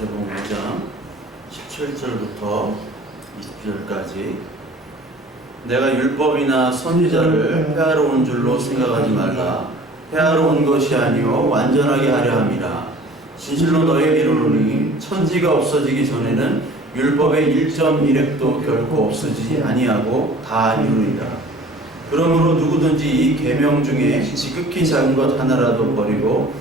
마태복음 5장 17절부터 20절까지 내가 율법이나 선지자를 폐하러 온 줄로 생각하지 말라. 폐하러 온 것이 아니요 완전하게 하려 함이라. 진실로 너희에게 이르노니 천지가 없어지기 전에는 율법의 1.1획도 결코 없어지지 아니하고 다 이루리라. 그러므로 누구든지 이 계명 중에 지극히 작은 것 하나라도 버리고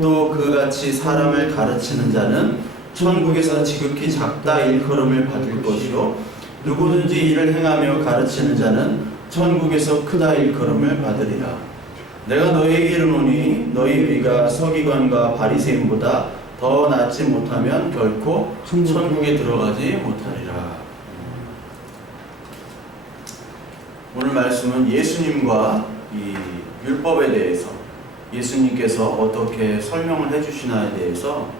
또 그같이 사람을 가르치는 자는 천국에서 지극히 작다 일컬음을 받을 것이요 누구든지 이를 행하며 가르치는 자는 천국에서 크다 일컬음을 받으리라. 내가 너희에게 이르노니 너희 의가 서기관과 바리새인보다 더 낫지 못하면 결코 천국에 들어가지 못하리라. 오늘 말씀은 예수님과 이 율법에 대해서 예수님께서 어떻게 설명을 해주시나에 대해서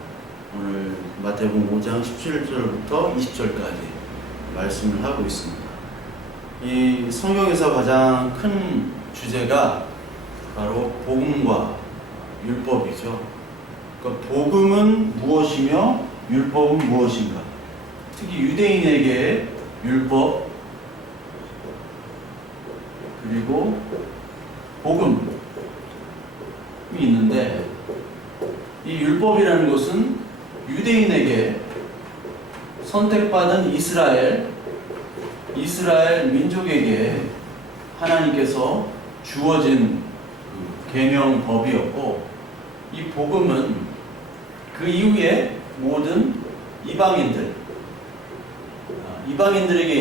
오늘 마태복음 5장 17절부터 20절까지 말씀을 하고 있습니다. 이 성경에서 가장 큰 주제가 바로 복음과 율법이죠. 그러니까 복음은 무엇이며 율법은 무엇인가? 특히 유대인에게 율법 그리고 복음이 있는데 이 율법이라는 것은 유대인에게 선택받은 이스라엘 민족에게 하나님께서 주어진 계명 법이었고 이 복음은 그 이후에 모든 이방인들에게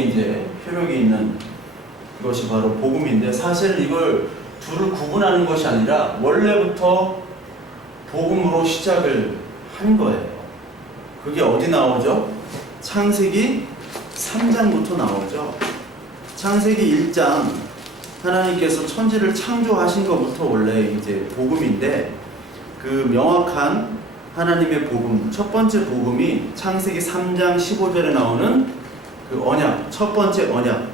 이제 효력이 있는 것이 바로 복음인데 사실 이걸 둘을 구분하는 것이 아니라 원래부터 복음으로 시작을 한 거예요. 그게 어디 나오죠? 창세기 3장부터 나오죠. 창세기 1장 하나님께서 천지를 창조하신 것부터 원래 이제 복음인데 그 명확한 하나님의 복음, 첫 번째 복음이 창세기 3장 15절에 나오는 그 언약, 첫 번째 언약.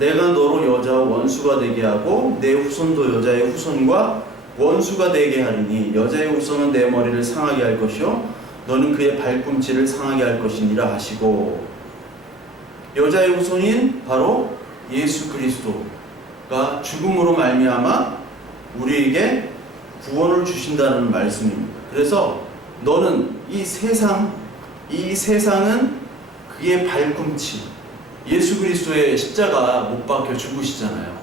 내가 너로 여자와 원수가 되게 하고 내 후손도 여자의 후손과 원수가 되게 하리니 여자의 후손은 내 머리를 상하게 할 것이요 너는 그의 발꿈치를 상하게 할 것이니라 하시고 여자의 후손인 바로 예수 그리스도가 죽음으로 말미암아 우리에게 구원을 주신다는 말씀입니다. 그래서 너는 이 세상은 그의 발꿈치 예수 그리스도의 십자가 못 박혀 죽으시잖아요.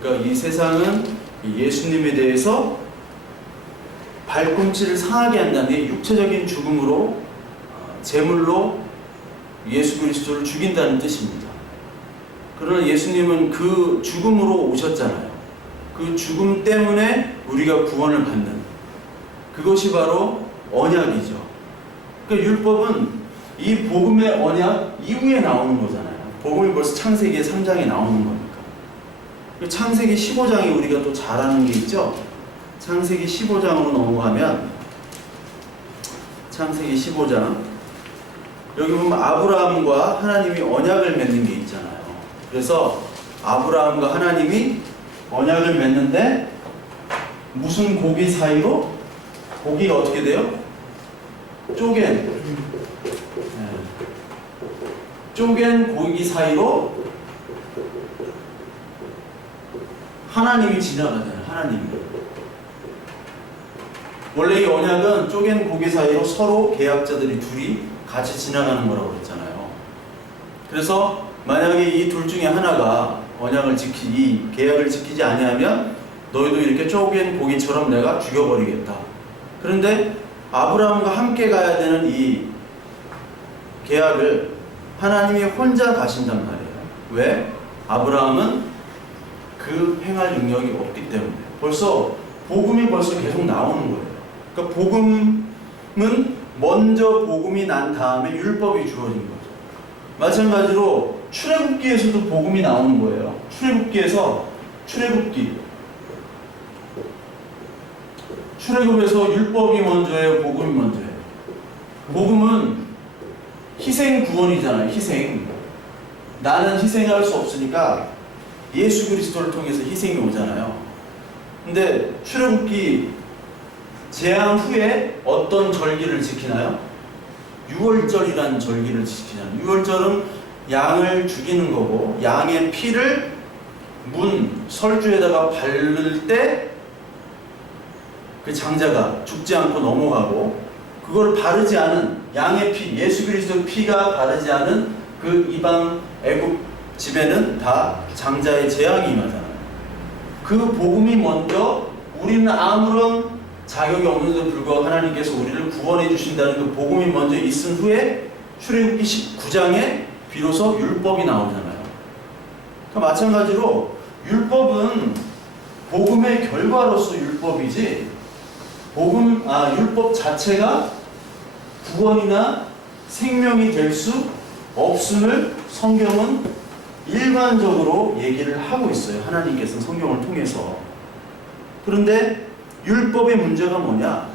그러니까 이 세상은 예수님에 대해서 발꿈치를 상하게 한다는 게 육체적인 죽음으로 제물로 예수 그리스도를 죽인다는 뜻입니다. 그러나 예수님은 그 죽음으로 오셨잖아요. 그 죽음 때문에 우리가 구원을 받는 그것이 바로 언약이죠. 그러니까 율법은 이 복음의 언약 이후에 나오는 거잖아요. 복음이 벌써 창세기 3장에 나오는 거니까. 창세기 15장이 우리가 또 잘 아는 게 있죠. 창세기 15장으로 넘어가면 창세기 15장 여기 보면 아브라함과 하나님이 언약을 맺는 게 있잖아요. 그래서 아브라함과 하나님이 언약을 맺는데 무슨 고기 사이로? 고기가 어떻게 돼요? 쪼갠 고기 사이로 하나님이 지나가잖아요. 하나님이. 원래 이 언약은 쪼갠 고기 사이로 서로 계약자들이 둘이 같이 지나가는 거라고 그랬잖아요. 그래서 만약에 이 둘 중에 하나가 이 계약을 지키지 아니하면 너희도 이렇게 쪼갠 고기처럼 내가 죽여버리겠다. 그런데 아브라함과 함께 가야 되는 이 계약을 하나님이 혼자 가신단 말이에요. 왜? 아브라함은 그 행할 능력이 없기 때문에. 복음이 계속 나오는 거예요. 그러니까 복음은 먼저 복음이 난 다음에 율법이 주어진 거죠. 마찬가지로 출애굽기에서도 복음이 나오는 거예요. 출애굽에서 율법이 먼저예요, 복음이 먼저예요. 복음은 희생 구원이잖아요. 희생. 나는 희생할 수 없으니까 예수 그리스도를 통해서 희생이 오잖아요. 근데 출애굽기 재앙 후에 어떤 절기를 지키나요? 유월절이라는 절기를 지키잖아요. 유월절은 양을 죽이는 거고, 양의 피를 문 설주에다가 바를 때 그 장자가 죽지 않고 넘어가고, 그걸 바르지 않은 양의 피, 예수 그리스도의 피가 바르지 않은 그 이방 애굽 집에는 다 장자의 재앙이 임하잖아요. 그 복음이 먼저, 우리는 아무런 자격이 없는데도 불구하고 하나님께서 우리를 구원해 주신다는 그 복음이 먼저 있은 후에 출애굽기 19장에 비로소 율법이 나오잖아요. 그러니까 마찬가지로 율법은 복음의 결과로서 율법이지, 율법 자체가 구원이나 생명이 될 수 없음을 성경은 일반적으로 얘기를 하고 있어요. 하나님께서는 성경을 통해서. 그런데 율법의 문제가 뭐냐?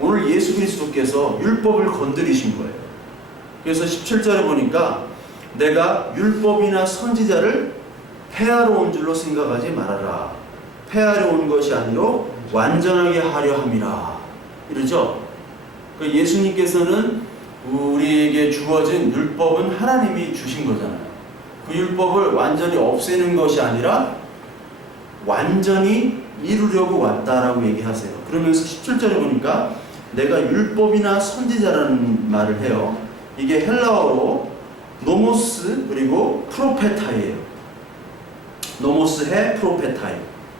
오늘 예수 그리스도께서 율법을 건드리신 거예요. 그래서 17절에 보니까 내가 율법이나 선지자를 폐하러 온 줄로 생각하지 말아라. 폐하러 온 것이 아니라 완전하게 하려 함이라. 이러죠. 그 예수님께서는 우리에게 주어진 율법은 하나님이 주신 거잖아요. 그 율법을 완전히 없애는 것이 아니라 완전히 이루려고 왔다라고 얘기하세요. 그러면서 17절에 보니까 내가 율법이나 선지자라는 말을 해요. 이게 헬라어로 노모스 그리고 프로페타이에요. 노모스해 프로페타이.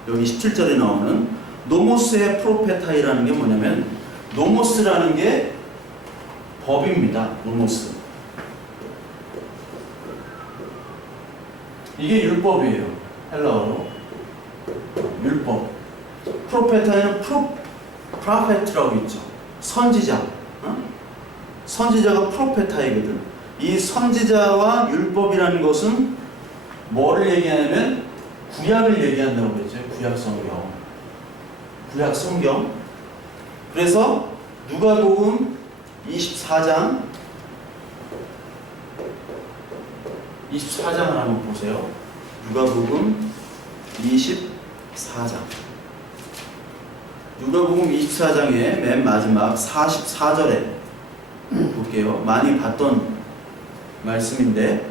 여기 17절에 나오는 노모스해 프로페타이라는 게 뭐냐면, 노모스라는 게 법입니다. 노모스. 이게 율법이에요. 헬라어로. 율법. 프로페타이는 프로페트라고 있죠. 선지자. 선지자가 프로페타이거든. 이 선지자와 율법이라는 것은 뭐를 얘기하냐면 구약을 얘기한다고 그랬죠. 구약 성경. 구약 성경. 그래서 누가복음 24장을 한번 보세요. 누가복음 24장. 누가복음 24장의 맨 마지막 44절에 볼게요. 많이 봤던 말씀인데,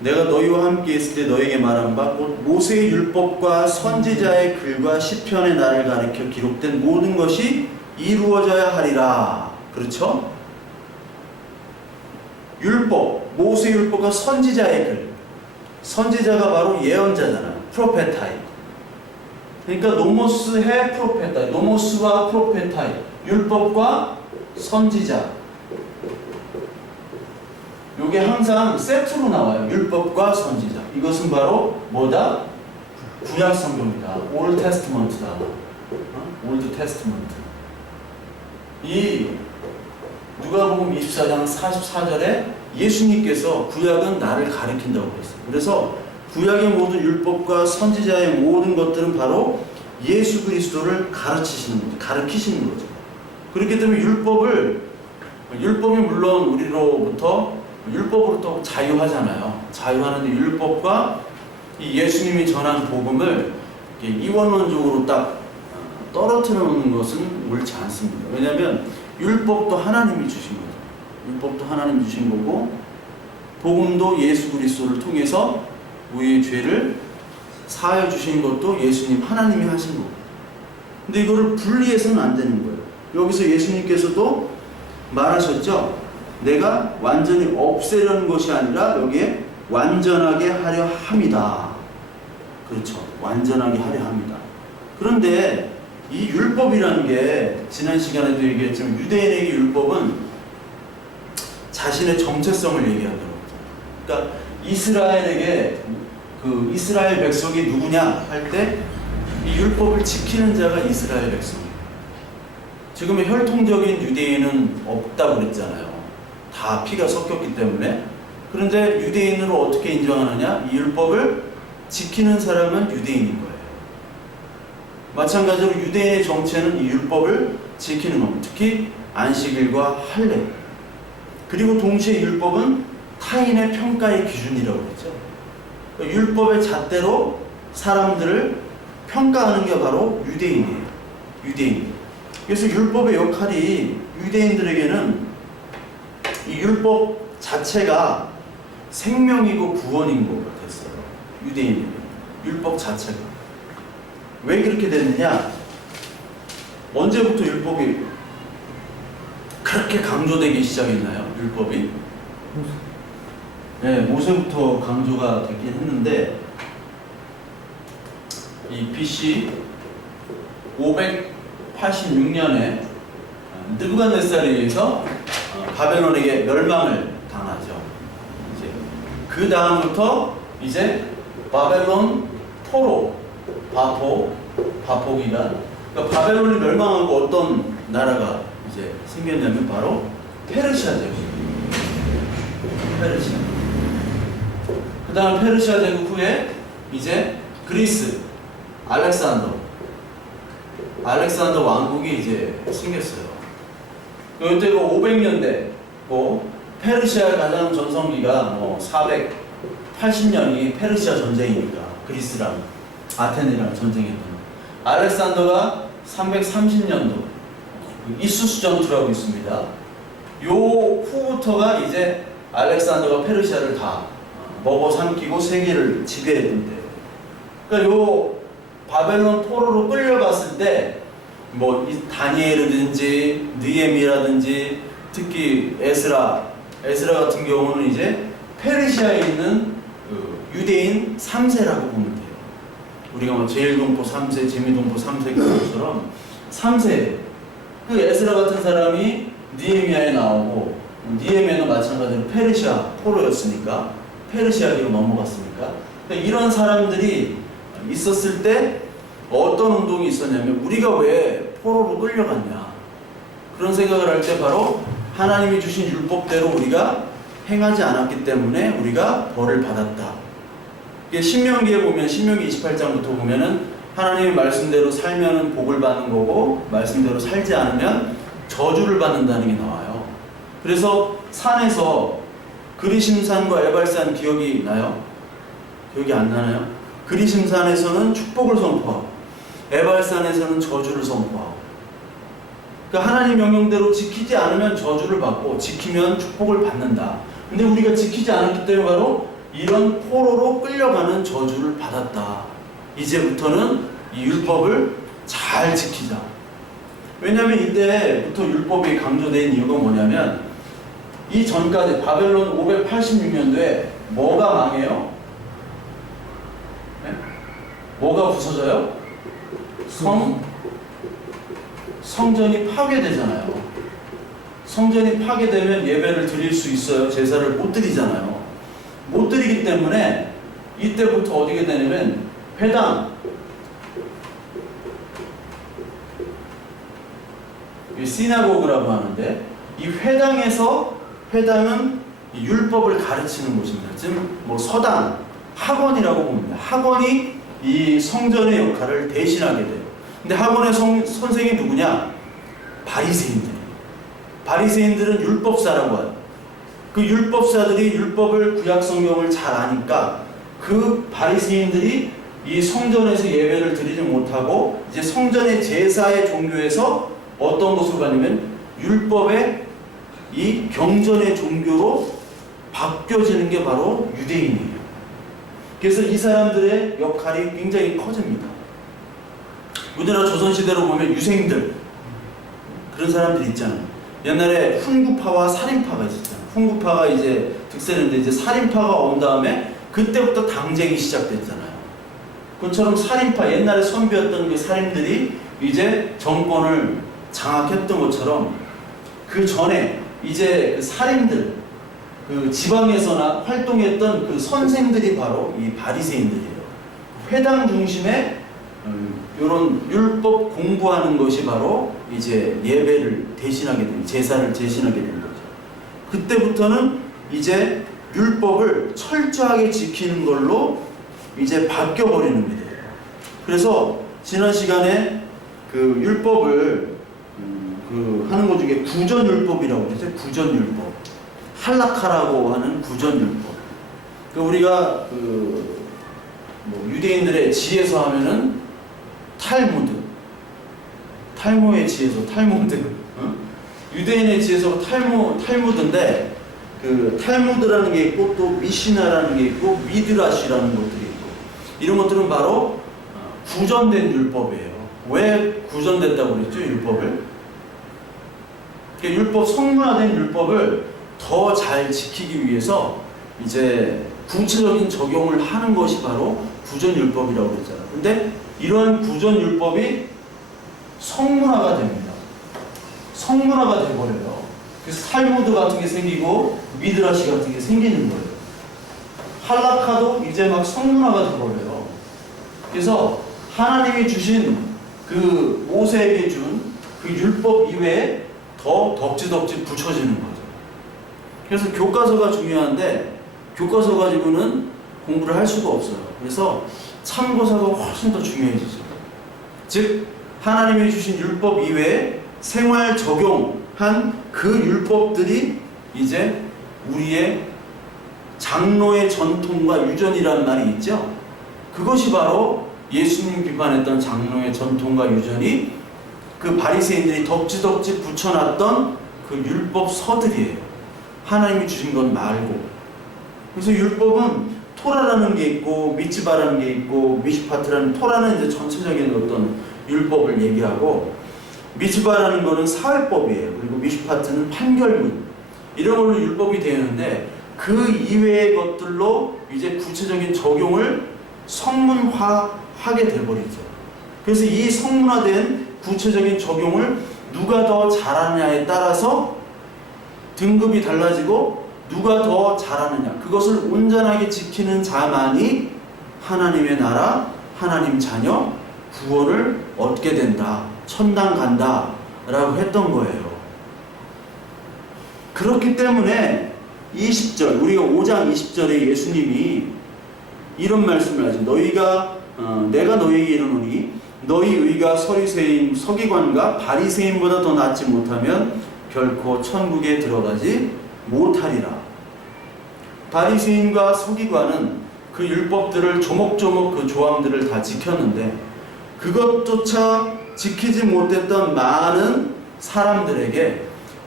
내가 너희와 함께 있을 때 너에게 말한 바 곧 모세의 율법과 선지자의 글과 시편의 나를 가리켜 기록된 모든 것이 이루어져야 하리라. 그렇죠? 율법, 모세의 율법과 선지자의 글. 선지자가 바로 예언자잖아요. 프로페타이. 그러니까 노모스해 프로페타이. 노모스와 프로페타이. 율법과 선지자. 이게 항상 세트로 나와요. 율법과 선지자. 이것은 바로 뭐다? 구약 성경이다. 올드 테스트먼트다. 올드 테스트먼트. 이 누가복음 24장 44절에 예수님께서 구약은 나를 가리킨다고 그랬어요. 그래서 구약의 모든 율법과 선지자의 모든 것들은 바로 예수 그리스도를 가르치시는 거죠. 그렇기 때문에 율법이 물론 우리로부터 율법으로부터 자유하잖아요. 자유하는데 율법과 이 예수님이 전한 복음을 이원론적으로 딱 떨어뜨려 놓는 것은 옳지 않습니다. 왜냐하면 율법도 하나님이 주신 거죠. 율법도 하나님이 주신 거고, 복음도 예수 그리스도를 통해서 우리의 죄를 사하여 주신 것도 예수님 하나님이 하신 거고. 근데 이거를 분리해서는 안 되는 거예요. 여기서 예수님께서도 말하셨죠. 내가 완전히 없애려는 것이 아니라 여기에 완전하게 하려 함이다. 그렇죠. 완전하게 하려 합니다. 그런데 이 율법이라는 게 지난 시간에도 얘기했지만 유대인에게 율법은 자신의 정체성을 얘기한다고 했죠. 그러니까 이스라엘에게 그 이스라엘 백성이 누구냐 할 때 이 율법을 지키는 자가 이스라엘 백성이에요. 지금의 혈통적인 유대인은 없다고 그랬잖아요. 다 피가 섞였기 때문에. 그런데 유대인으로 어떻게 인정하느냐? 이 율법을 지키는 사람은 유대인인 거예요. 마찬가지로 유대인의 정체는 이 율법을 지키는 겁니다. 특히 안식일과 할례. 그리고 동시에 율법은 타인의 평가의 기준이라고 했죠. 율법의 잣대로 사람들을 평가하는 게 바로 유대인이에요. 유대인. 그래서 율법의 역할이 유대인들에게는 율법 자체가 생명이고 구원인 것 같았어요. 유대인에게 율법 자체가. 왜 그렇게 됐느냐? 언제부터 율법이 그렇게 강조되기 시작했나요? 율법이? 네, 모세부터 강조가 되긴 했는데, 이 BC 586년에 느부갓네살에 의해서 바벨론에게 멸망을 당하죠. 이제 그 다음부터 이제 바벨론 포로, 바포 기간. 그러니까 바벨론이 멸망하고 어떤 나라가 이제 생겼냐면 바로 페르시아 제국. 페르시아. 그 다음 페르시아 제국 후에 이제 그리스, 알렉산더 왕국이 이제 생겼어요. 이때가 500년대고 페르시아의 가장 전성기가 뭐 480년이 페르시아 전쟁이니까 그리스랑 아테네랑 전쟁했던. 알렉산더가 330년도 이수스 전투라고 있습니다. 요 후부터가 이제 알렉산더가 페르시아를 다 먹어 삼키고 세계를 지배했던 때예요. 그러니까 요 바벨론 포로로 끌려갔을 때 뭐 다니엘이든지 느헤미야라든지 특히 에스라 같은 경우는 이제 페르시아에 있는 그 유대인 3세라고 보면 돼요. 우리가 뭐 제일동포 3세, 재미동포 3세 그런 것처럼 3세. 그 에스라 같은 사람이 느헤미야에 나오고, 느헤미야는 마찬가지로 페르시아 포로였으니까 페르시아로 넘어갔으니까. 그러니까 이런 사람들이 있었을 때 어떤 운동이 있었냐면, 우리가 왜 포로로 끌려갔냐, 그런 생각을 할 때 바로 하나님이 주신 율법대로 우리가 행하지 않았기 때문에 우리가 벌을 받았다. 신명기에 보면, 신명기 28장부터 보면은 하나님의 말씀대로 살면은 복을 받는 거고, 말씀대로 살지 않으면 저주를 받는다는 게 나와요. 그래서 산에서 그리심산과 에발산 기억이 나요? 기억이 안 나나요? 그리심산에서는 축복을 선포하고 에발산에서는 저주를 선포하고. 그러니까 하나님 명령대로 지키지 않으면 저주를 받고 지키면 축복을 받는다. 근데 우리가 지키지 않았기 때문에 바로 이런 포로로 끌려가는 저주를 받았다. 이제부터는 이 율법을 잘 지키자. 왜냐하면 이때부터 율법이 강조된 이유가 뭐냐면, 이 전까지 바벨론 586년도에 뭐가 망해요? 네? 뭐가 부서져요? 성전이 파괴되잖아요. 성전이 파괴되면 예배를 드릴 수 있어요? 제사를 못 드리잖아요. 못 드리기 때문에 이때부터 어디게 되냐면 회당, 시나고그라고 하는데, 이 회당은 이 율법을 가르치는 곳입니다. 즉 뭐 서당, 학원이라고 봅니다. 학원이 이 성전의 역할을 대신하게 돼요. 근데 학원의 선생이 누구냐? 바리새인들이에요. 바리새인들은 율법사라고 해요. 그 율법사들이 율법을, 구약 성경을 잘 아니까 그 바리새인들이 이 성전에서 예배를 드리지 못하고 이제 성전의 제사의 종교에서 어떤 것으로 가냐면 율법의 이 경전의 종교로 바뀌어지는 게 바로 유대인이에요. 그래서 이 사람들의 역할이 굉장히 커집니다. 우리나라 조선시대로 보면 유생들, 그런 사람들이 있잖아요. 옛날에 훈구파와 살인파가 있었잖아요. 훈구파가 이제 득세했는데 이제 살인파가 온 다음에 그때부터 당쟁이 시작됐잖아요. 그처럼 살인파, 옛날에 선비였던 그 살인들이 이제 정권을 장악했던 것처럼, 그 전에 이제 그 살인들, 그 지방에서나 활동했던 그 선생들이 바로 이 바리새인들이에요. 회당 중심의 이런 율법 공부하는 것이 바로 이제 예배를 대신하게 된, 제사를 대신하게 된 거죠. 그때부터는 이제 율법을 철저하게 지키는 걸로 이제 바뀌어버리는 게 돼요. 그래서 지난 시간에 그 율법을 하는 것 중에 구전율법이라고 그랬어요. 구전율법. 할라카라고 하는 구전율법. 우리가 뭐 유대인들의 지에서 하면은 탈무의 지에서 탈무드. 유대인의 지에서 탈무드인데, 그 탈무드라는 게 있고 또 미시나라는 게 있고 미드라시라는 것들이 있고 이런 것들은 바로 구전된 율법이에요. 왜 구전됐다고 그랬죠? 율법을? 그러니까 율법, 성문화된 율법을 더 잘 지키기 위해서 이제 구체적인 적용을 하는 것이 바로 구전율법이라고 그랬잖아요. 근데 이러한 구전율법이 성문화가 됩니다. 성문화가 돼버려요. 그래서 탈무드 같은 게 생기고 미드라시 같은 게 생기는 거예요. 할라카도 이제 막 성문화가 돼버려요. 그래서 하나님이 주신 그 모세에게 준 그 율법 이외에 더 덕지덕지 붙여지는 거죠. 그래서 교과서가 중요한데 교과서 가지고는 공부를 할 수가 없어요. 그래서 참고서가 훨씬 더 중요해지죠. 즉 하나님이 주신 율법 이외에 생활 적용한 그 율법들이 이제 우리의 장로의 전통과 유전이라는 말이 있죠. 그것이 바로 예수님 비판했던 장로의 전통과 유전이 그 바리새인들이 덕지덕지 붙여놨던 그 율법서들이에요. 하나님이 주신 것 말고. 그래서 율법은 토라라는 게 있고 미츠바라는 게 있고 미시파트라는, 토라는 이제 전체적인 어떤 율법을 얘기하고 미츠바라는 거는 사회법이에요. 그리고 미시파트는 판결문, 이런 걸로 율법이 되는데 그 이외의 것들로 이제 구체적인 적용을 성문화하게 돼버리죠. 그래서 이 성문화된 구체적인 적용을 누가 더 잘하느냐에 따라서 등급이 달라지고 누가 더 잘하느냐, 그것을 온전하게 지키는 자만이 하나님의 나라, 하나님 자녀, 구원을 얻게 된다, 천당 간다 라고 했던 거예요. 그렇기 때문에 20절, 우리가 5장 20절에 예수님이 이런 말씀을 하죠. 내가 너희에게 이르노니 너희 의가 서리새인 서기관과 바리새인보다 더 낫지 못하면 결코 천국에 들어가지 못하리라. 바리새인과 서기관은 그 율법들을 조목조목 그 조항들을 다 지켰는데 그것조차 지키지 못했던 많은 사람들에게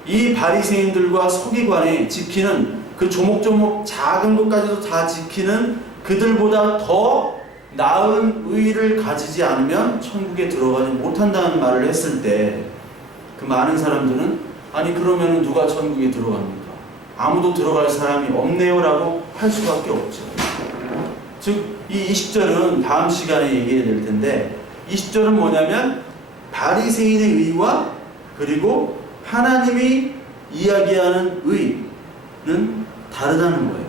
이 바리새인들과 서기관이 지키는 그 조목조목 작은 것까지도 다 지키는 그들보다 더 나은 의를 가지지 않으면 천국에 들어가지 못한다는 말을 했을 때 그 많은 사람들은 아니 그러면 누가 천국에 들어갑니까? 아무도 들어갈 사람이 없네요 라고 할 수밖에 없죠. 즉 이 20절은 다음 시간에 얘기해야 될 텐데 20절은 뭐냐면 바리새인의 의와 그리고 하나님이 이야기하는 의는 다르다는 거예요.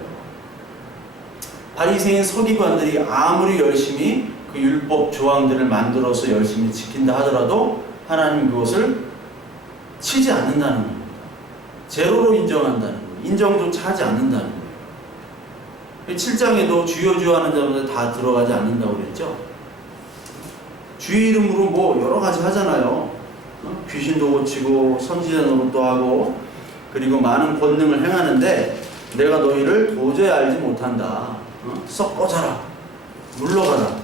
바리새인 서기관들이 아무리 열심히 그 율법 조항들을 만들어서 열심히 지킨다 하더라도 하나님 그것을 치지 않는다는 겁니다. 제로로 인정한다는 거예요. 인정조차 하지 않는다는 거예요. 7장에도 주여 하는 자마다 다 들어가지 않는다고 그랬죠. 주의 이름으로 뭐 여러 가지 하잖아요. 귀신도 고치고 선지자 노릇도 하고 그리고 많은 권능을 행하는데 내가 너희를 도저히 알지 못한다. 썩 꺼져라. 물러가라.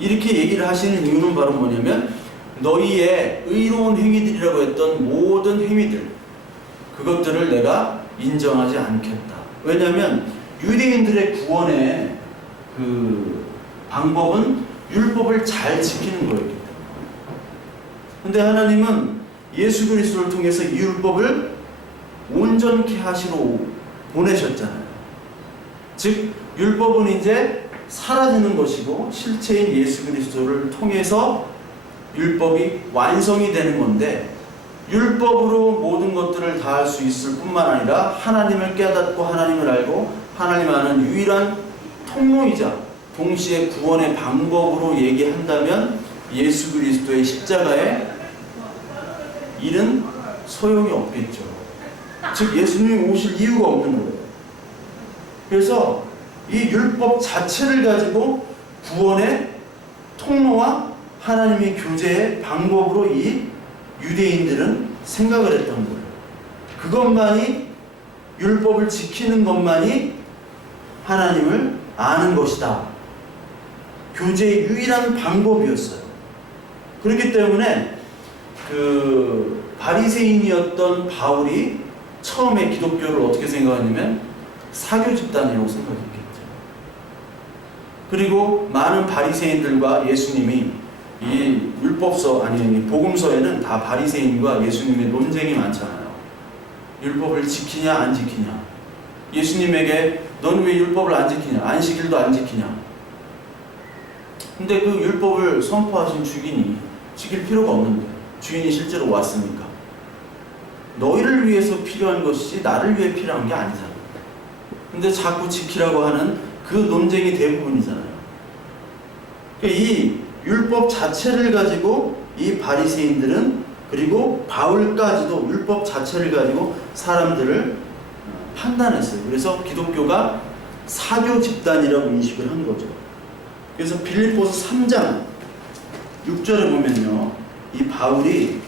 이렇게 얘기를 하시는 이유는 바로 뭐냐면 너희의 의로운 행위들이라고 했던 모든 행위들, 그것들을 내가 인정하지 않겠다. 왜냐하면 유대인들의 구원의 그 방법은 율법을 잘 지키는 거였기 때문에. 근데 하나님은 예수 그리스도를 통해서 이 율법을 온전케 하시러 보내셨잖아요. 즉 율법은 이제 사라지는 것이고 실체인 예수 그리스도를 통해서 율법이 완성이 되는 건데, 율법으로 모든 것들을 다 할 수 있을 뿐만 아니라 하나님을 깨닫고 하나님을 알고 하나님 아는 유일한 통로이자 동시에 구원의 방법으로 얘기한다면 예수 그리스도의 십자가의 일은 소용이 없겠죠. 즉 예수님이 오실 이유가 없는 거예요. 그래서 이 율법 자체를 가지고 구원의 통로와 하나님의 교제의 방법으로 이 유대인들은 생각을 했던 거예요. 그것만이, 율법을 지키는 것만이 하나님을 아는 것이다. 교제의 유일한 방법이었어요. 그렇기 때문에 그 바리새인이었던 바울이 처음에 기독교를 어떻게 생각하냐면 사교 집단이라고 생각했겠죠. 그리고 많은 바리새인들과 예수님이 이 율법서 아니 복음서에는 다 바리새인과 예수님의 논쟁이 많잖아요. 율법을 지키냐 안 지키냐. 예수님에게 너는 왜 율법을 안 지키냐? 안식일도 안 지키냐? 근데 그 율법을 선포하신 주인이 지킬 필요가 없는데 주인이 실제로 왔으니까 너희를 위해서 필요한 것이지 나를 위해 필요한 게 아니잖아. 근데 자꾸 지키라고 하는 그 논쟁이 대부분이잖아요. 이 율법 자체를 가지고 이 바리새인들은 그리고 바울까지도 율법 자체를 가지고 사람들을 판단했어요. 그래서 기독교가 사교 집단이라고 인식을 한 거죠. 그래서 빌립보서 3장 6절에 보면요, 이 바울이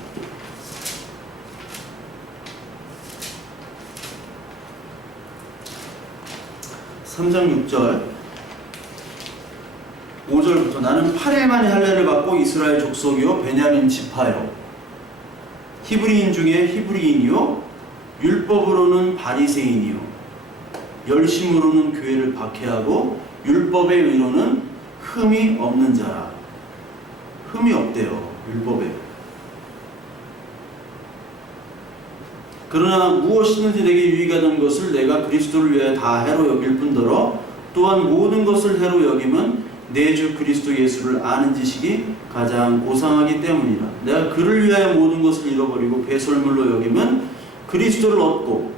(3장 6절) 5절부터 나는 8일 만에 할례를 받고 이스라엘 족속이요 베냐민 지파요 히브리인 중에 히브리인이요 율법으로는 바리새인이요 열심으로는 교회를 박해하고 율법의 의로는 흠이 없는 자라. 흠이 없대요, 율법에. 그러나 무엇이든지 내게 유익하던 것을 내가 그리스도를 위하여 다 해로 여길 뿐더러 또한 모든 것을 해로 여김은 내 주 그리스도 예수를 아는 지식이 가장 고상하기 때문이라. 내가 그를 위하여 모든 것을 잃어버리고 배설물로 여김은 그리스도를 얻고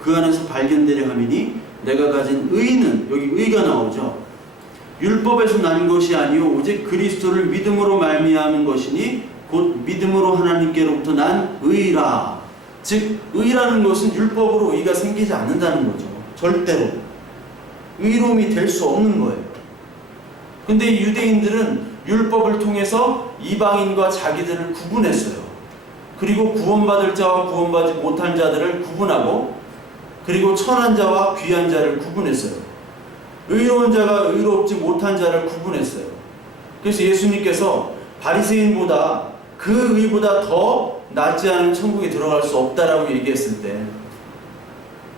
그 안에서 발견되려 함이니 내가 가진 의는, 여기 의가 나오죠. 율법에서 난 것이 아니요 오직 그리스도를 믿음으로 말미암은 것이니 곧 믿음으로 하나님께로부터 난 의라. 즉 의라는 것은 율법으로 의가 생기지 않는다는 거죠. 절대로 의로움이 될 수 없는 거예요. 근데 이 유대인들은 율법을 통해서 이방인과 자기들을 구분했어요. 그리고 구원받을 자와 구원받지 못한 자들을 구분하고 그리고 천한 자와 귀한 자를 구분했어요. 의로운 자가 의롭지 못한 자를 구분했어요. 그래서 예수님께서 바리새인보다 그 의보다 더 낫지 않은 천국에 들어갈 수 없다라고 얘기했을 때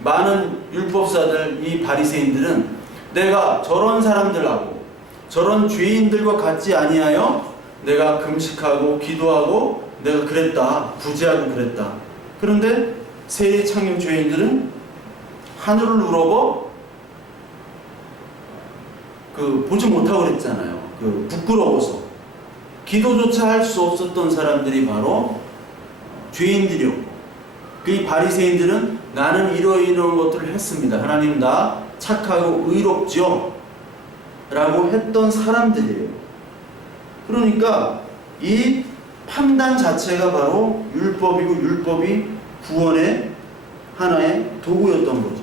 많은 율법사들, 이 바리새인들은 내가 저런 사람들하고 저런 죄인들과 같지 아니하여 내가 금식하고 기도하고 내가 그랬다, 부지하고 그랬다. 그런데 세리 창녕 죄인들은 하늘을 우러버 보지 못하고 그랬잖아요. 부끄러워서 기도조차 할 수 없었던 사람들이 바로 죄인들이었고, 그 바리새인들은 나는 이러이러한 것들을 했습니다. 하나님 나 착하고 의롭지요? 라고 했던 사람들이에요. 그러니까 이 판단 자체가 바로 율법이고 율법이 구원의 하나의 도구였던 거죠.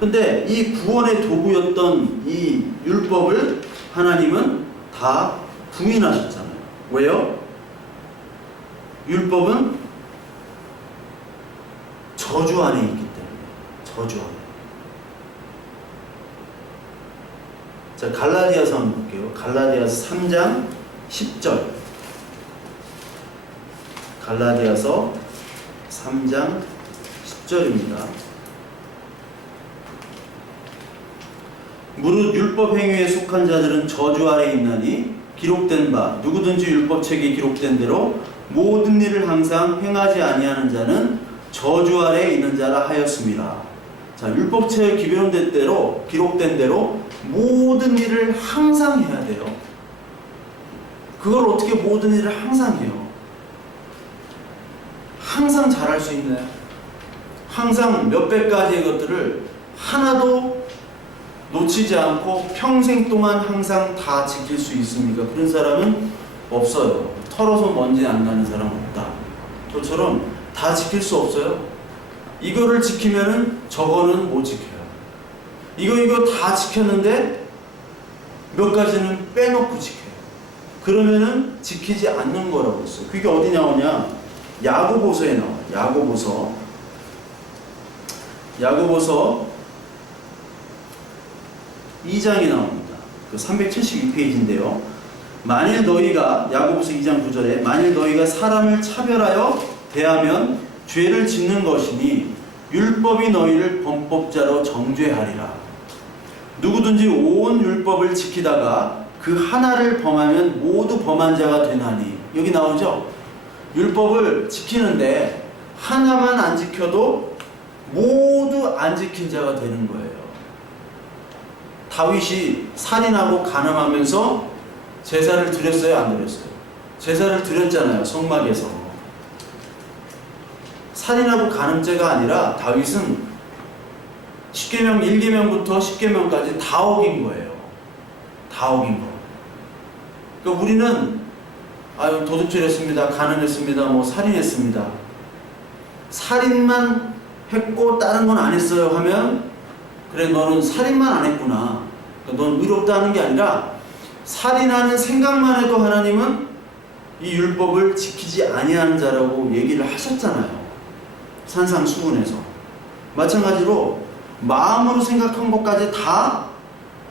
근데 이 구원의 도구였던 이 율법을 하나님은 다 부인하셨잖아요. 왜요? 율법은 저주 안에 있기 때문에. 저주 안에. 자, 갈라디아서 한번 볼게요. 갈라디아서 3장 10절. 갈라디아서 3장 10절입니다. 무릇 율법 행위에 속한 자들은 저주 아래 있나니 기록된 바 누구든지 율법책에 기록된 대로 모든 일을 항상 행하지 아니하는 자는 저주 아래 있는 자라 하였습니다. 자, 율법책에 기록된 대로 모든 일을 항상 해야 돼요. 그걸 어떻게 모든 일을 항상 해요? 항상 잘할 수 있나요? 항상 몇백 가지의 것들을 하나도 놓치지 않고 평생 동안 항상 다 지킬 수 있습니까? 그런 사람은 없어요. 털어서 먼지 안 나는 사람 없다. 저처럼 다 지킬 수 없어요. 이거를 지키면은 저거는 못 지켜요. 이거 다 지켰는데 몇 가지는 빼놓고 지켜요. 그러면은 지키지 않는 거라고 했어요. 그게 어디 나오냐? 야고보서에 나와요. 야고보서 2장에 나옵니다. 372페이지인데요. 만일 너희가 야고보서 2장 9절에 만일 너희가 사람을 차별하여 대하면 죄를 짓는 것이니 율법이 너희를 범법자로 정죄하리라. 누구든지 온 율법을 지키다가 그 하나를 범하면 모두 범한 자가 되나니. 여기 나오죠? 율법을 지키는데 하나만 안 지켜도 모두 안 지킨 자가 되는 거예요. 다윗이 살인하고 간음하면서 제사를 드렸어요, 안 드렸어요? 제사를 드렸잖아요, 성막에서. 살인하고 간음죄가 아니라 다윗은 10계명 1계명부터 10계명까지 다 어긴 거예요. 다 어긴 거. 그러니까 우리는 도둑질했습니다, 간음했습니다, 뭐 살인했습니다. 살인만 했고 다른 건 안 했어요 하면 그래, 너는 살인만 안 했구나. 그러니까 넌 의롭다는 게 아니라 살인하는 생각만 해도 하나님은 이 율법을 지키지 아니하는 자라고 얘기를 하셨잖아요. 산상수훈에서. 마찬가지로 마음으로 생각한 것까지 다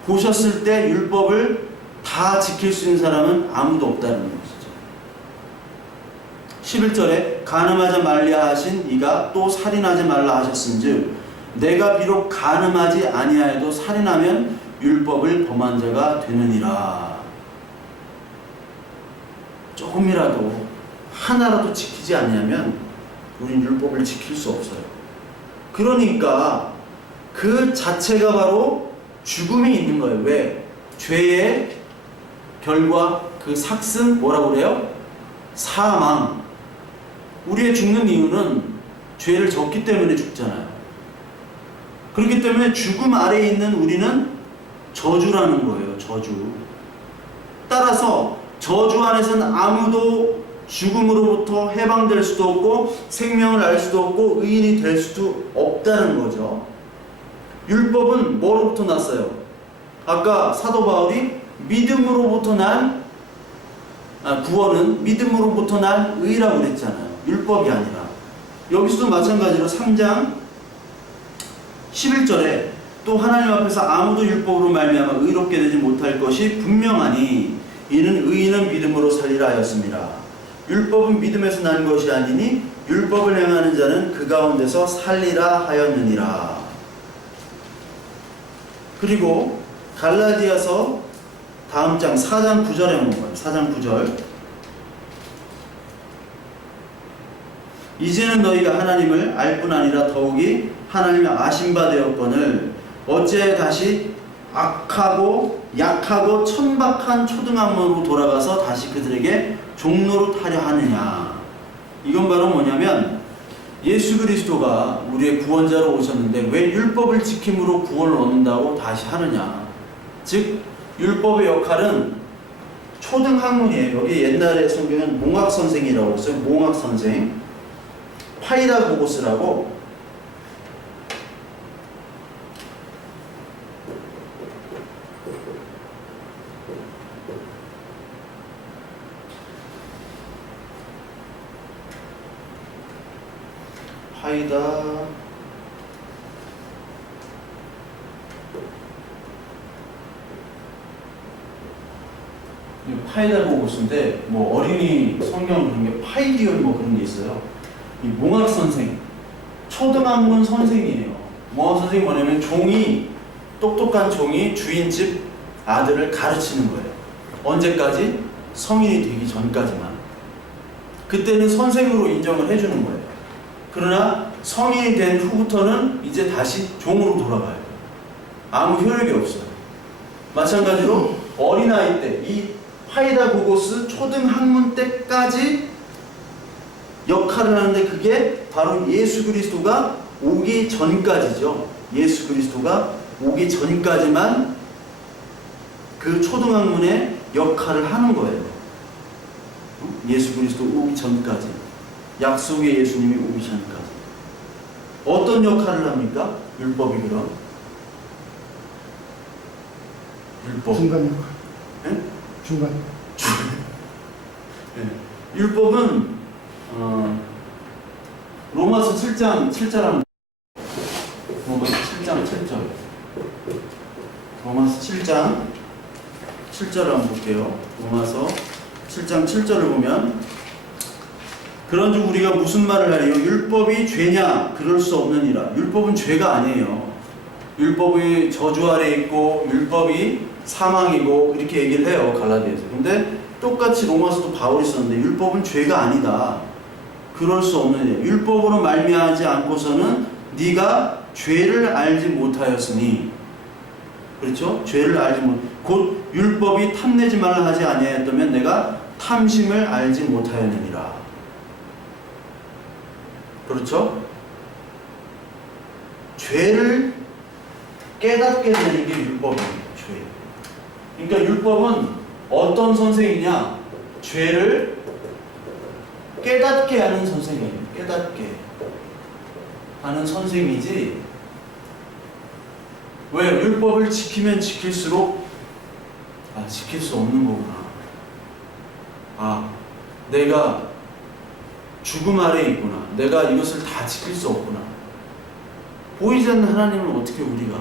보셨을 때 율법을 다 지킬 수 있는 사람은 아무도 없다는 것이죠. 11절에 간음하지 말라 하신 이가 또 살인하지 말라 하셨은즉 내가 비록 간음하지 아니하여도 살인하면 율법을 범한 자가 되느니라. 조금이라도 하나라도 지키지 않냐면 우린 율법을 지킬 수 없어요. 그러니까 그 자체가 바로 죽음이 있는 거예요. 왜? 죄의 결과, 그 삭슨, 뭐라고 그래요? 사망. 우리의 죽는 이유는 죄를 졌기 때문에 죽잖아요. 그렇기 때문에 죽음 아래에 있는 우리는 저주라는 거예요. 저주. 따라서 저주 안에서는 아무도 죽음으로부터 해방될 수도 없고 생명을 알 수도 없고 의인이 될 수도 없다는 거죠. 율법은 뭐로부터 났어요? 아까 사도 바울이 믿음으로부터 난 구원은 믿음으로부터 난 의라고 그랬잖아요. 율법이 아니라. 여기서도 마찬가지로 3장 11절에 또 하나님 앞에서 아무도 율법으로 말미암아 의롭게 되지 못할 것이 분명하니 이는 의인은 믿음으로 살리라 하였습니다. 율법은 믿음에서 난 것이 아니니 율법을 행하는 자는 그 가운데서 살리라 하였느니라. 그리고 갈라디아서 다음 장 4장 9절에 보면 4장 9절 이제는 너희가 하나님을 알 뿐 아니라 더욱이 하나님의 아신 바 되었거늘 어찌하여 다시 악하고 약하고 천박한 초등학문으로 돌아가서 다시 그들에게 종로로 타려 하느냐. 이건 바로 뭐냐면 예수 그리스도가 우리의 구원자로 오셨는데 왜 율법을 지킴으로 구원을 얻는다고 다시 하느냐. 즉 율법의 역할은 초등학문이에요. 여기 옛날에 성경은 몽학선생이라고 했어요. 몽학선생. 파이다고고스라고 파이다고고스인데 뭐 어린이 성경 그런 게 파이디온 뭐 그런 게 있어요. 이 몽학 선생, 초등학문 선생이에요. 몽학 선생이 뭐냐면 똑똑한 종이 주인집 아들을 가르치는 거예요. 언제까지? 성인이 되기 전까지만. 그때는 선생으로 인정을 해주는 거예요. 그러나 성인이 된 후부터는 이제 다시 종으로 돌아가요. 아무 효력이 없어요. 마찬가지로 어린아이 때, 이 파이다고고스 초등학문 때까지 역할을 하는데 그게 바로 예수 그리스도가 오기 전까지죠. 예수 그리스도가 오기 전까지만 그 초등학문의 역할을 하는 거예요. 예수 그리스도 오기 전까지. 약속의 예수님이 오기 전까지. 어떤 역할을 합니까? 율법이 그럼? 율법. 중간 역할. 네? 중간. 네. 율법은 로마서 7장 7절 로마서 7장 7절 로마서 7장 7절을 한번 볼게요. 로마서 7장 7절을 보면 그런즉 우리가 무슨 말을 하리요? 율법이 죄냐? 그럴 수 없느니라. 율법은 죄가 아니에요. 율법이 저주 아래 있고 율법이 사망이고 이렇게 얘기를 해요, 갈라디아에서. 근데 똑같이 로마서도 바울이 썼는데 율법은 죄가 아니다. 그럴 수 없느니라. 율법으로 말미암지 않고서는 네가 죄를 알지 못하였으니, 그렇죠? 죄를 알지 못. 곧 율법이 탐내지 말라 하지 아니하였다면 내가 탐심을 알지 못하였느니라. 그렇죠? 죄를 깨닫게 되는 게 율법입니다. 죄. 그러니까 율법은 어떤 선생이냐? 죄를 깨닫게 하는 선생이에요. 깨닫게 하는 선생이지. 왜? 율법을 지키면 지킬수록 지킬 수 없는 거구나. 내가 죽음 아래에 있구나. 내가 이것을 다 지킬 수 없구나. 보이지 않는 하나님을 어떻게 우리가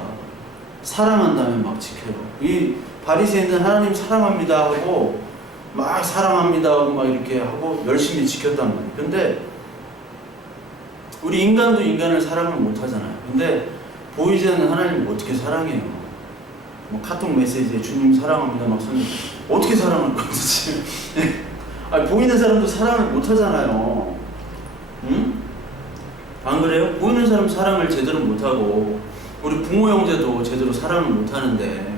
사랑한다면 막 지켜요. 이 바리새인들은 하나님 사랑합니다 하고 막 사랑합니다 하고 막 이렇게 하고 열심히 지켰단 말이에요. 근데 우리 인간도 인간을 사랑을 못 하잖아요. 근데 보이지 않는 하나님을 어떻게 사랑해요? 뭐 카톡 메시지에 주님 사랑합니다 막 쓰는 어떻게 사랑할 거지? 보이는 사람도 사랑을 못 하잖아요. 응? 안 그래요? 보이는 사람 사랑을 제대로 못 하고 우리 부모 형제도 제대로 사랑을 못 하는데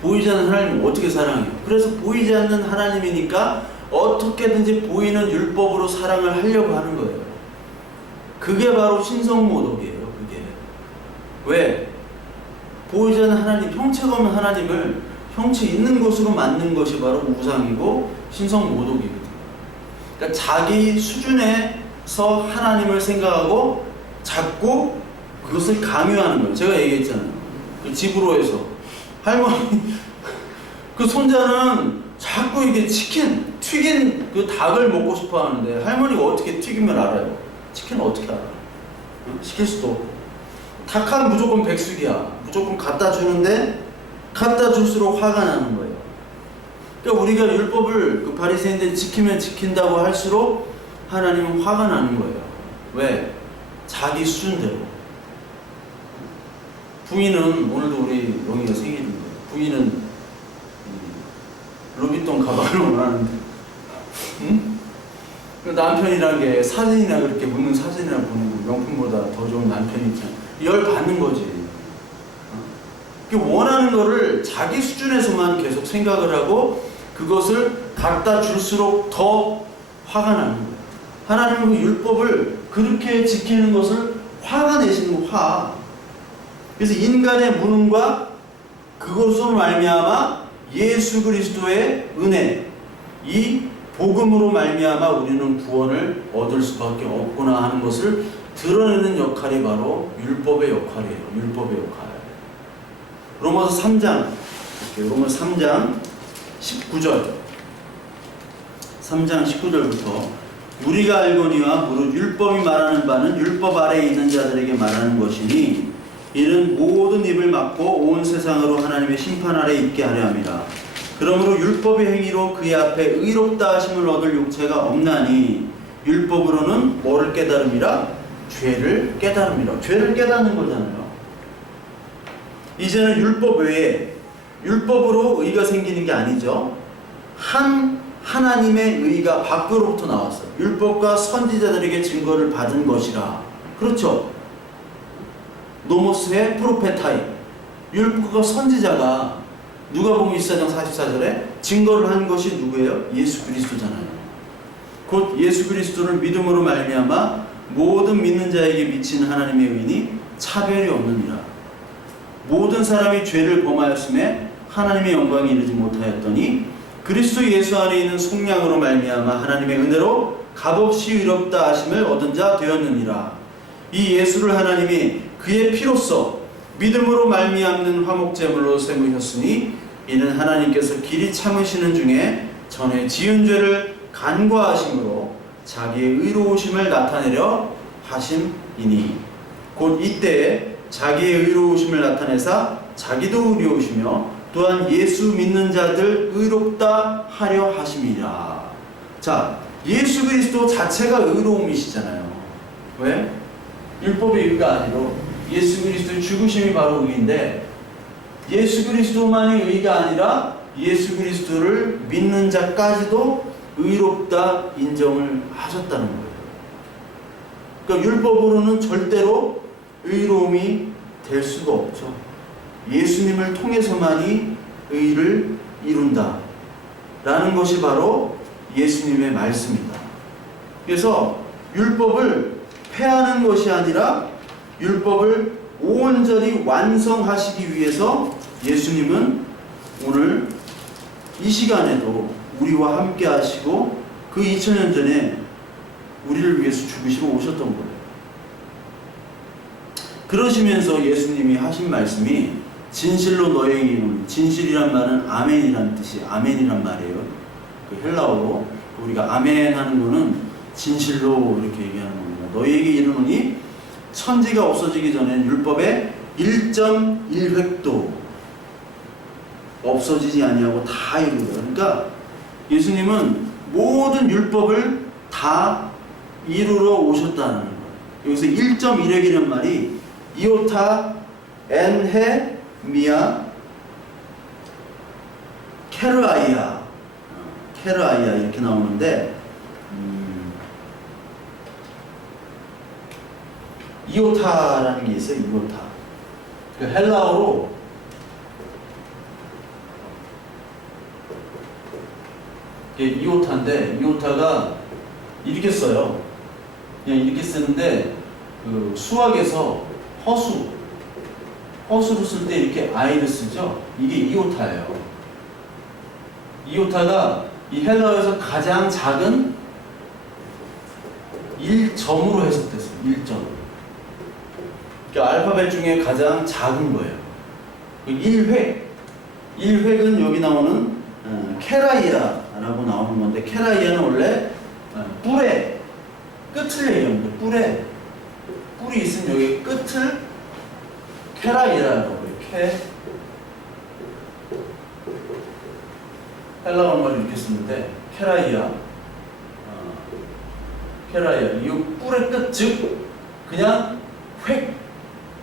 보이지 않는 하나님을 어떻게 사랑해요? 그래서 보이지 않는 하나님이니까 어떻게든지 보이는 율법으로 사랑을 하려고 하는 거예요. 그게 바로 신성모독이에요. 그게 왜? 보이지 않는 하나님, 형체가 없는 하나님을 형체 있는 것으로 만든 것이 바로 우상이고 신성모독이거든요. 그러니까 자기 수준에서 하나님을 생각하고 자꾸 그것을 강요하는 거예요. 제가 얘기했잖아요. 그 집으로에서 할머니 그 손자는 자꾸 이게 치킨 튀긴 그 닭을 먹고 싶어 하는데 할머니가 어떻게 튀기면 알아요? 치킨은 어떻게 알아? 시킬 수도 없고. 닭은 무조건 백숙이야. 무조건 갖다 주는데 갖다 줄수록 화가 나는 거예요. 그러니까 우리가 율법을 그 바리새인들이 지키면 지킨다고 할수록 하나님은 화가 나는 거예요. 왜? 자기 수준대로. 부인은 오늘도 우리 영희가 생일인 거예요. 부인은 루비통 가방을 원하는데, 응? 남편이란 게 사진이나 그렇게 묻는 사진이나 보내고 명품보다 더 좋은 남편이 있잖아. 열 받는 거지. 원하는 거를 자기 수준에서만 계속 생각을 하고 그것을 갖다 줄수록 더 화가 나는 거예요. 하나님은 그 율법을 그렇게 지키는 것을 화가 내시는 거, 화. 그래서 인간의 무능과 그것으로 말미암아 예수 그리스도의 은혜, 이 복음으로 말미암아 우리는 구원을 얻을 수밖에 없구나 하는 것을 드러내는 역할이 바로 율법의 역할이에요. 율법의 역할. 로마서 3장, 로마서 3장 19절. 3장 19절부터 우리가 알거니와 무릇 율법이 말하는 바는 율법 아래에 있는 자들에게 말하는 것이니 이는 모든 입을 막고 온 세상으로 하나님의 심판 아래에 있게 하려 함이라. 그러므로 율법의 행위로 그의 앞에 의롭다 하심을 얻을 육체가 없나니 율법으로는 뭐를 깨달음이라? 죄를 깨달음이라. 죄를 깨닫는 거잖아요. 이제는 율법 외에 율법으로 의가 생기는 게 아니죠. 하나님의 의가 밖으로부터 나왔어요. 율법과 선지자들에게 증거를 받은 것이라. 그렇죠. 노모스의 프로페타이. 율법과 선지자가 누가복음 24장 44절에 증거를 한 것이 누구예요? 예수 그리스도잖아요. 곧 예수 그리스도를 믿음으로 말미암아 모든 믿는 자에게 미친 하나님의 의인이 차별이 없느니라. 모든 사람이 죄를 범하였음에 하나님의 영광에 이르지 못하였더니 그리스도 예수 안에 있는 속량으로 말미암아 하나님의 은혜로 값없이 의롭다 하심을 얻은 자 되었느니라. 이 예수를 하나님이 그의 피로써 믿음으로 말미암는 화목제물로 세우셨으니 이는 하나님께서 길이 참으시는 중에 전에 지은 죄를 간과하심으로 자기의 의로우심을 나타내려 하심이니 곧 이때에 자기의 의로우심을 나타내사 자기도 의로우시며 또한 예수 믿는 자들 의롭다 하려 하심이라. 자, 예수 그리스도 자체가 의로움이시잖아요. 왜? 율법의 의가 아니고 예수 그리스도의 죽으심이 바로 의인데, 예수 그리스도만이 의가 아니라 예수 그리스도를 믿는 자까지도 의롭다 인정을 하셨다는 거예요. 그러니까 율법으로는 절대로 의로움이 될 수가 없죠. 예수님을 통해서만이 의를 이룬다 라는 것이 바로 예수님의 말씀이다. 그래서 율법을 폐하는 것이 아니라 율법을 온전히 완성하시기 위해서 예수님은 오늘 이 시간에도 우리와 함께 하시고 그 2000년 전에 우리를 위해서 죽으시러 오셨던 거예요. 그러시면서 예수님이 하신 말씀이 진실로 너에게 이르노니, 진실이란 말은 아멘이라는 뜻이 아멘이란 말이에요. 그 헬라어로 우리가 아멘 하는 거는 진실로 이렇게 얘기하는 겁니다. 너에게 이르노니 천지가 없어지기 전에 율법의 1.1획도 없어지지 아니하고 다 이루다. 그러니까 예수님은 모든 율법을 다 이루러 오셨다는 거예요. 여기서 1.1획이라는 말이 이오타, 엔헤, 미아, 케르아이아 이렇게 나오는데, 이오타라는 게 있어요. 이오타. 그 헬라어로 이게 이오타인데, 이오타가 이렇게 써요. 그냥 이렇게 쓰는데 그 수학에서 허수를 쓸 때 이렇게 I를 쓰죠. 이게 이오타예요. 이오타가 이 헬라어에서 가장 작은 1점으로 해석됐어요. 1점. 그러니까 알파벳 중에 가장 작은 거예요. 1획은 여기 나오는 케라이아라고 나오는 건데, 케라이아는 원래 뿔의 끝을 얘기합니다. 뿔이 있으면 여기 끝을 케라이아라고 해요. 헬라어 말을 이렇게 쓰는데, 케라이아, 이 뿔의 끝, 즉 그냥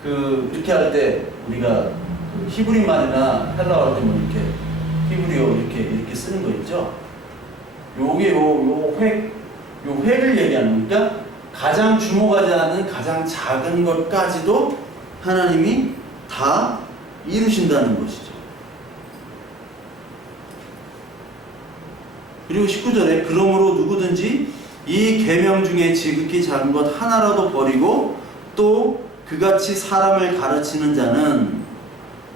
이렇게 할 때 우리가 그 히브리 말이나 헬라어 할 때 뭐 이렇게 히브리어 이렇게 쓰는 거 있죠. 요게 요 획을 얘기하는 거니까 가장 주목하지 않는 가장 작은 것까지도 하나님이 다 이루신다는 것이죠. 그리고 19절에 그러므로 누구든지 이 계명 중에 지극히 작은 것 하나라도 버리고 또 그같이 사람을 가르치는 자는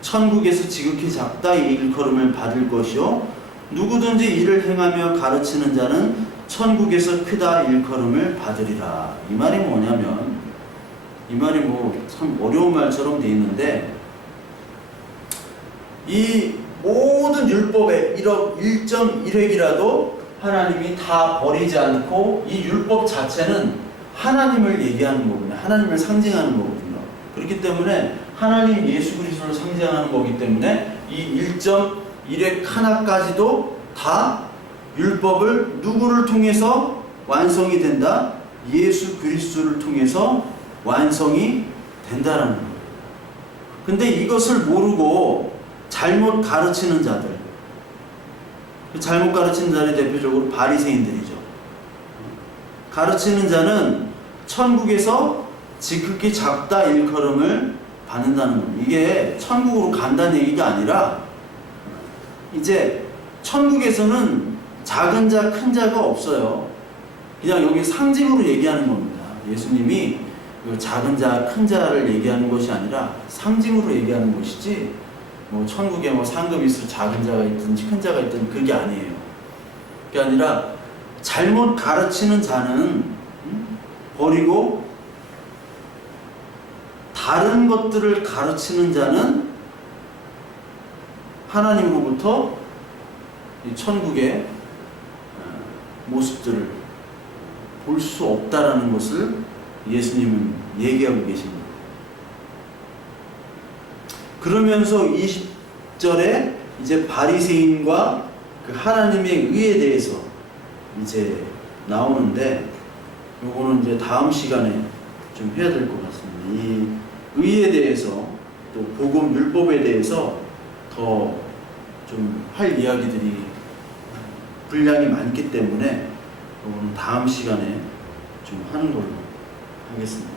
천국에서 지극히 작다 이 일컬음을 받을 것이요 누구든지 이를 행하며 가르치는 자는 천국에서 크다 일컬음을 받으리라. 이 말이 뭐냐면, 이 말이 뭐 참 어려운 말처럼 돼 있는데, 이 모든 율법의 1.1획이라도 하나님이 다 버리지 않고 이 율법 자체는 하나님을 얘기하는 거거든요. 하나님을 상징하는 거거든요. 그렇기 때문에 하나님 예수 그리스도를 상징하는 거기 때문에 이 1.1획 하나까지도 다 율법을 누구를 통해서 완성이 된다? 예수 그리스도를 통해서 완성이 된다라는 거예요. 근데 이것을 모르고 잘못 가르치는 자들, 잘못 가르치는 자들이 대표적으로 바리새인들이죠. 가르치는 자는 천국에서 지극히 작다 일컬음을 받는다는 겁니다. 이게 천국으로 간다는 얘기가 아니라 이제 천국에서는 작은 자, 큰 자가 없어요. 그냥 여기 상징으로 얘기하는 겁니다. 예수님이 작은 자, 큰 자를 얘기하는 것이 아니라 상징으로 얘기하는 것이지, 뭐 천국에 뭐 상급이 있을 작은 자가 있든지 큰 자가 있든지 그게 아니에요. 그게 아니라 잘못 가르치는 자는 버리고 다른 것들을 가르치는 자는 하나님으로부터 이 천국의 모습들을 볼 수 없다라는 것을 예수님은 얘기하고 계십니다. 그러면서 20절에 이제 바리새인과 그 하나님의 의에 대해서 이제 나오는데 요거는 이제 다음 시간에 좀 해야 될 것 같습니다. 이 의에 대해서 또 복음 율법에 대해서 더 좀 할 이야기들이 분량이 많기 때문에 요거는 다음 시간에 좀 하는 걸로 하겠습니다.